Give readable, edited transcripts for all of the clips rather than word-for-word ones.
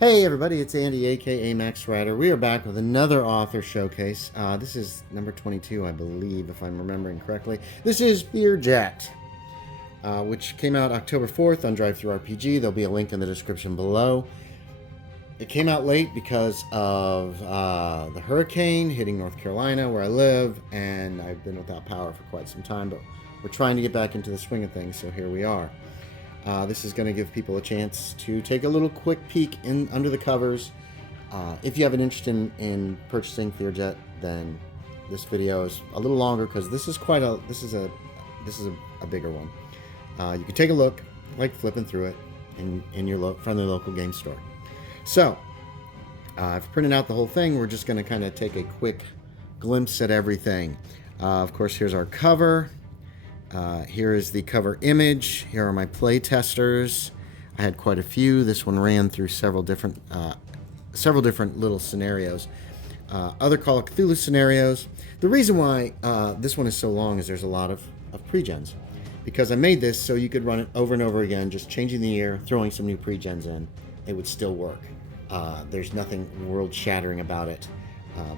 Hey everybody, it's Andy, aka Max Rider. We are back with another author showcase. This is number 22, I believe, if I'm remembering correctly. This is Learjet, which came out October 4th on DriveThruRPG. There'll be a link in the description below. It came out late because of the hurricane hitting North Carolina, where I live, and I've been without power for quite some time, but we're trying to get back into the swing of things, so here we are. This is going to give people a chance to take a little quick peek in under the covers. If you have an interest in purchasing Learjet, then this video is a little longer because this is a bigger one. You can take a look, like flipping through it in your friendly local game store. So I've printed out the whole thing. We're just going to kind of take a quick glimpse at everything. Of course, here's our cover. Here is the cover image. Here are my play testers. I had quite a few. This one ran through several different little scenarios. Other Call of Cthulhu scenarios. The reason why this one is so long is there's a lot of pre-gens. Because I made this so you could run it over and over again, just changing the year, throwing some new pre-gens in. It would still work. There's nothing world-shattering about it.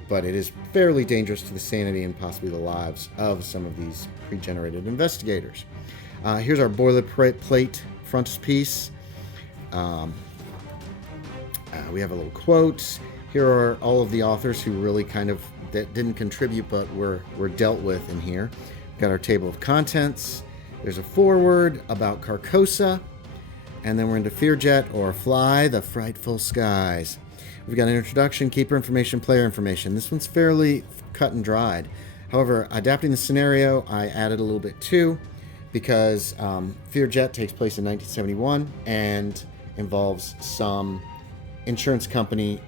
But it is fairly dangerous to the sanity and possibly the lives of some of these pre-generated investigators. Here's our boilerplate frontispiece. We have a little quote. Here are all of the authors who really that didn't contribute but were dealt with in here. We've got our table of contents. There's a foreword about Carcosa. And then we're into Learjet, or Fly the Frightful Skies. We've got an introduction, keeper information, player information. This one's fairly cut and dried. However, adapting the scenario, I added a little bit too, because Learjet takes place in 1971 and involves some insurance company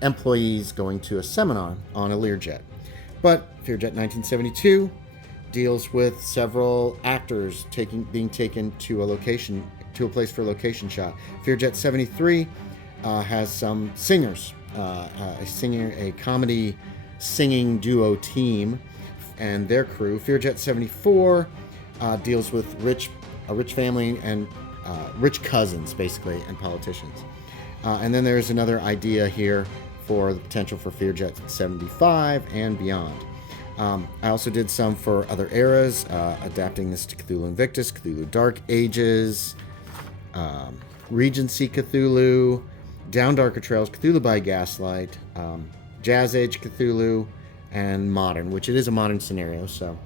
employees going to a seminar on a Learjet. But Learjet 1972 deals with several actors being taken to a place for a location shot. Learjet 73 has some singers, a comedy singing duo team and their crew. Learjet 74 deals with a rich family and rich cousins, basically, and politicians. And then there's another idea here for the potential for Learjet 75 and beyond. I also did some for other eras, adapting this to Cthulhu Invictus, Cthulhu Dark Ages, Regency Cthulhu, Down Darker Trails, Cthulhu by Gaslight, Jazz Age Cthulhu, and Modern, which it is a modern scenario. So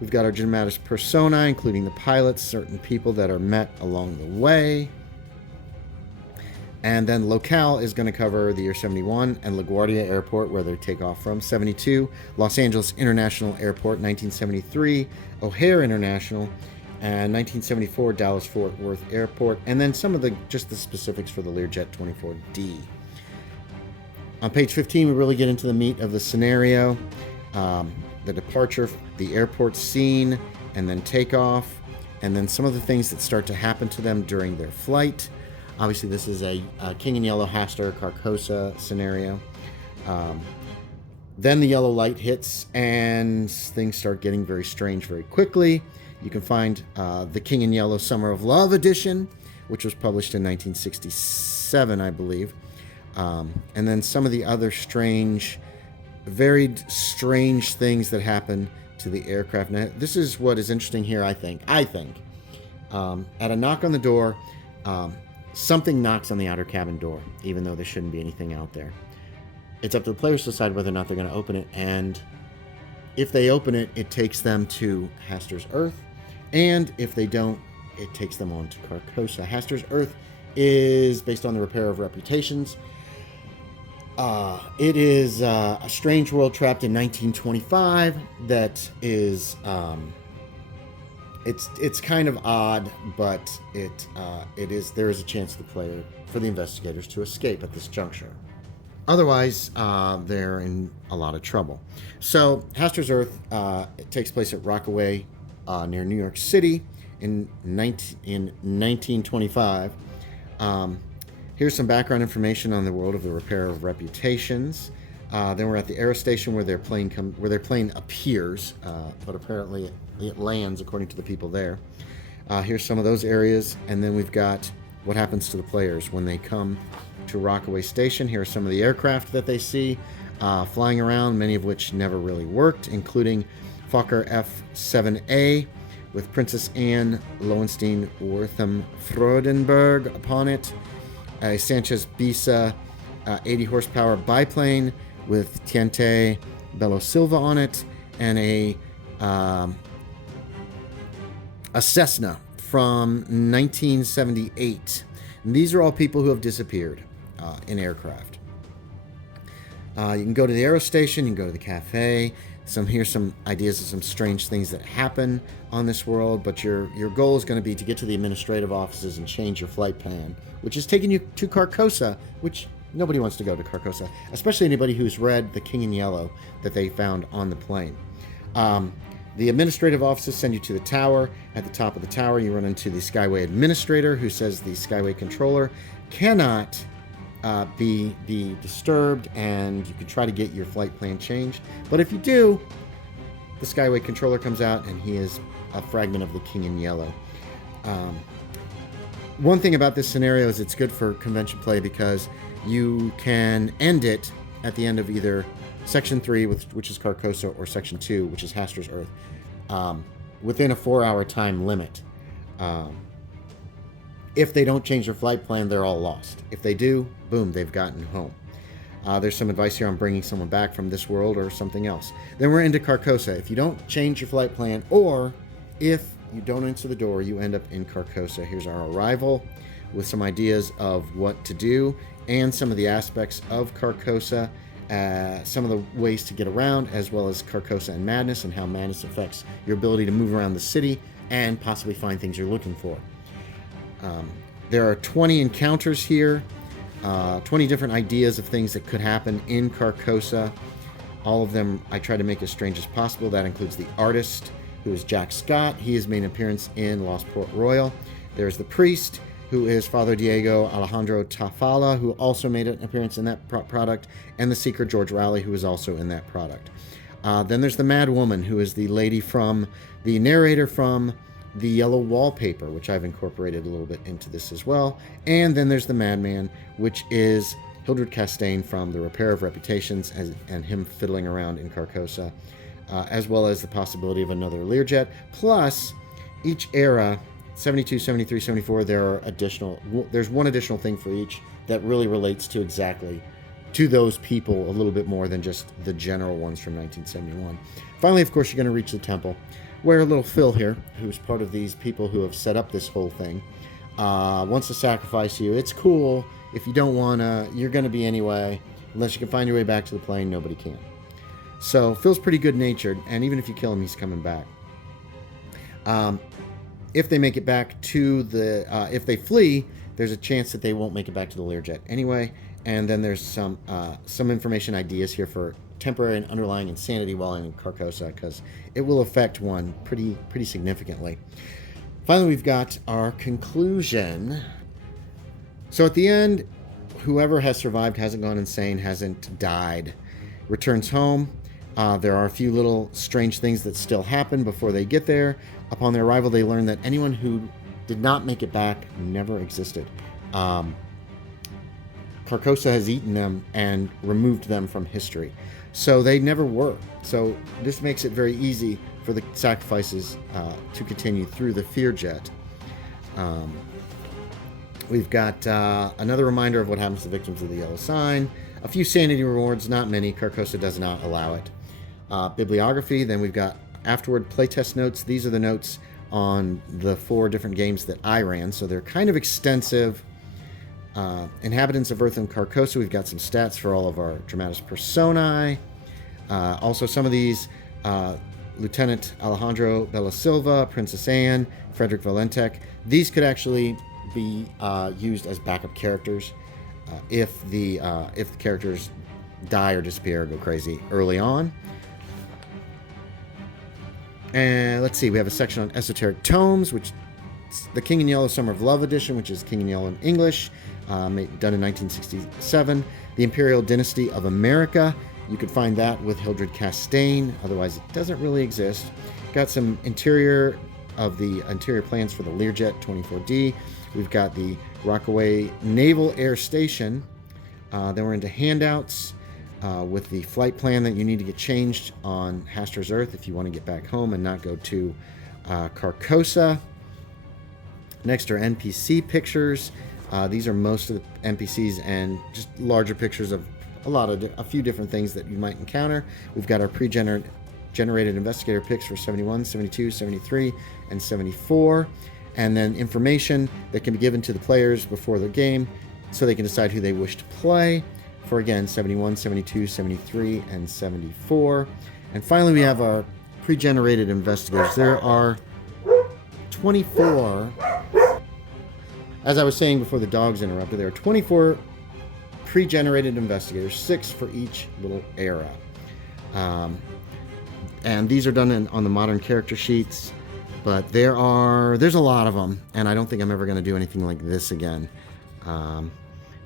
we've got our dramatis persona, including the pilots, certain people that are met along the way. And then locale is going to cover the year 71 and LaGuardia Airport, where they take off from. 72, Los Angeles International Airport. 1973, O'Hare International. And 1974, Dallas-Fort Worth Airport, and then some of the specifics for the Learjet 24D. On page 15, we really get into the meat of the scenario, the departure, the airport scene, and then takeoff, and then some of the things that start to happen to them during their flight. Obviously, this is a King in Yellow, Hastur, Carcosa scenario. Then the yellow light hits, and things start getting very strange very quickly. You can find the King in Yellow Summer of Love edition, which was published in 1967, I believe. And then some of the other very strange things that happen to the aircraft. Now, this is what is interesting here, I think. At a knock on the door, something knocks on the outer cabin door, even though there shouldn't be anything out there. It's up to the players to decide whether or not they're going to open it, and if they open it, it takes them to Hastur's Earth, and if they don't, it takes them on to Carcosa. Hastur's Earth is based on the repair of reputations. It is a strange world trapped in 1925 that is it's kind of odd, but there is a chance for the investigators to escape at this juncture. Otherwise, they're in a lot of trouble. So, Hastur's Earth it takes place at Rockaway near New York City in 1925. Here's some background information on the world of the repair of reputations. Then we're at the air station where their plane appears, but apparently it lands according to the people there. Here's some of those areas, and then we've got what happens to the players when they come to Rockaway Station. Here are some of the aircraft that they see flying around, many of which never really worked, including Fokker F-7A with Princess Anne Lowenstein Wortham Freudenberg upon it, a Sanchez Bisa 80 horsepower biplane with Tiente Bello Silva on it, and a Cessna from 1978. And these are all people who have disappeared in aircraft. You can go to the aero station, you can go to the cafe. Here's some ideas of some strange things that happen on this world, but your goal is going to be to get to the administrative offices and change your flight plan, which is taking you to Carcosa, which nobody wants to go to Carcosa, especially anybody who's read The King in Yellow that they found on the plane. The administrative offices send you to the tower. At the top of the tower, you run into the Skyway administrator, who says the Skyway controller cannot be disturbed, and you can try to get your flight plan changed. But if you do, the Skyway controller comes out, and he is a fragment of the King in Yellow. One thing about this scenario is it's good for convention play because you can end it at the end of either Section 3, which is Carcosa, or Section 2, which is Haster's Earth, within a 4-hour time limit. If they don't change their flight plan, they're all lost. If they do, boom, they've gotten home. There's some advice here on bringing someone back from this world or something else. Then we're into Carcosa. If you don't change your flight plan, or if you don't answer the door, you end up in Carcosa. Here's our arrival with some ideas of what to do and some of the aspects of Carcosa, some of the ways to get around, as well as Carcosa and Madness, and how Madness affects your ability to move around the city and possibly find things you're looking for. There are 20 encounters here, 20 different ideas of things that could happen in Carcosa. All of them I try to make as strange as possible. That includes the artist, who is Jack Scott. He has made an appearance in Lost Port Royal. There's the priest, who is Father Diego Alejandro Tafala, who also made an appearance in that product, and the seeker George Rowley, who is also in that product. Then there's the Mad Woman, who is the lady from the narrator from the Yellow Wallpaper, which I've incorporated a little bit into this as well. And then there's the Madman, which is Hildred Castaigne from The Repair of Reputations, and him fiddling around in Carcosa, as well as the possibility of another Learjet. Plus, each era, 72, 73, 74, there's one additional thing for each that really relates to exactly to those people a little bit more than just the general ones from 1971. Finally, of course, you're going to reach the temple, where little Phil here, who's part of these people who have set up this whole thing, wants to sacrifice you. It's cool. If you don't want to, you're going to be anyway. Unless you can find your way back to the plane, nobody can. So Phil's pretty good-natured, and even if you kill him, he's coming back. If they make it back to the... if they flee, there's a chance that they won't make it back to the Learjet anyway. And then there's some information ideas here for temporary and underlying insanity while in Carcosa, because it will affect one pretty significantly. Finally, we've got our conclusion. So at the end, whoever has survived, hasn't gone insane, hasn't died, returns home. There are a few little strange things that still happen before they get there. Upon their arrival, they learn that anyone who did not make it back never existed. Carcosa has eaten them and removed them from history. So they never were. So this makes it very easy for the sacrifices to continue through the Fearjet. We've got another reminder of what happens to victims of the Yellow Sign. A few sanity rewards, not many. Carcosa does not allow it. Bibliography, then we've got afterward playtest notes. These are the notes on the 4 different games that I ran, so they're kind of extensive. Inhabitants of Earth and Carcosa, we've got some stats for all of our dramatis personae. Also, some of these, Lieutenant Alejandro Bella Silva, Princess Anne, Frederick Valentek, these could actually be used as backup characters if the characters die or disappear or go crazy early on. And let's see, we have a section on esoteric tomes, which the King in Yellow Summer of Love edition, which is King in Yellow in English, done in 1967. The Imperial Dynasty of America, you could find that with Hildred Castaigne, otherwise it doesn't really exist. Got some interior plans for the Learjet 24D. We've got the Rockaway Naval Air Station, Then we're into handouts with the flight plan that you need to get changed on Haster's Earth if you want to get back home and not go to Carcosa. Next are NPC pictures. These are most of the NPCs and just larger pictures of a few different things that you might encounter. We've got our generated investigator picks for 71, 72, 73, and 74. And then information that can be given to the players before the game so they can decide who they wish to play for, again, 71, 72, 73, and 74. And finally, we have our pre-generated investigators. There are 24. As I was saying before the dogs interrupted, there are 24 pre-generated investigators, 6 for each little era. And these are done on the modern character sheets, but there's a lot of them, and I don't think I'm ever going to do anything like this again.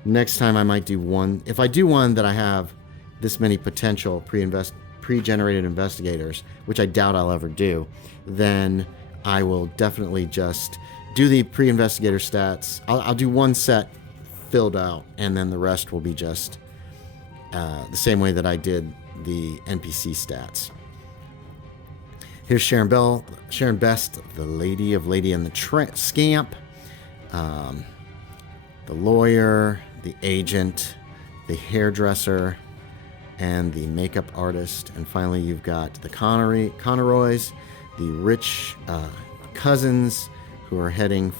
Next time I might do one. If I do one that I have this many potential pre-generated investigators, which I doubt I'll ever do, then I will definitely just do the pre-investigator stats. I'll do one set filled out, and then the rest will be just the same way that I did the NPC stats. Here's Sharon Best, the Lady and the Scamp, the lawyer, the agent, the hairdresser, and the makeup artist. And finally, you've got the Conroys, the rich cousins who are heading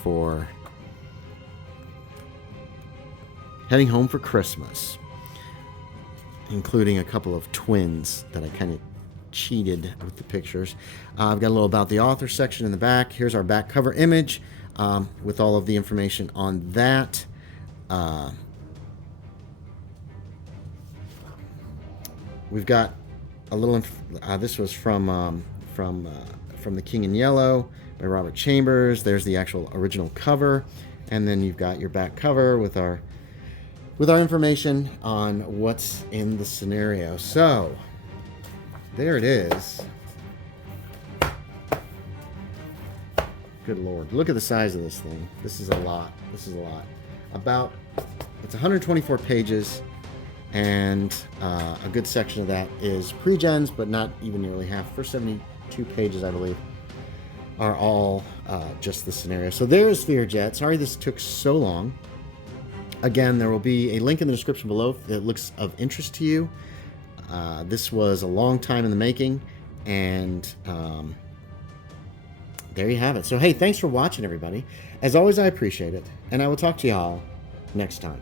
home for Christmas, including a couple of twins that I kind of cheated with the pictures. I've got a little about the author section in the back. Here's our back cover image with all of the information on that. We've got a little. This was from The King in Yellow by Robert Chambers. There's the actual original cover, and then you've got your back cover with our information on what's in the scenario. So there it is. Good Lord. Look at the size of this thing. This is a lot. It's 124 pages, and a good section of that is pre-gens, but not even nearly half. First 72 pages, I believe, are all just the scenario. So there is Learjet. Sorry this took so long. Again, there will be a link in the description below if it looks of interest to you. This was a long time in the making, and there you have it. So, hey, thanks for watching, everybody. As always, I appreciate it, and I will talk to you all next time.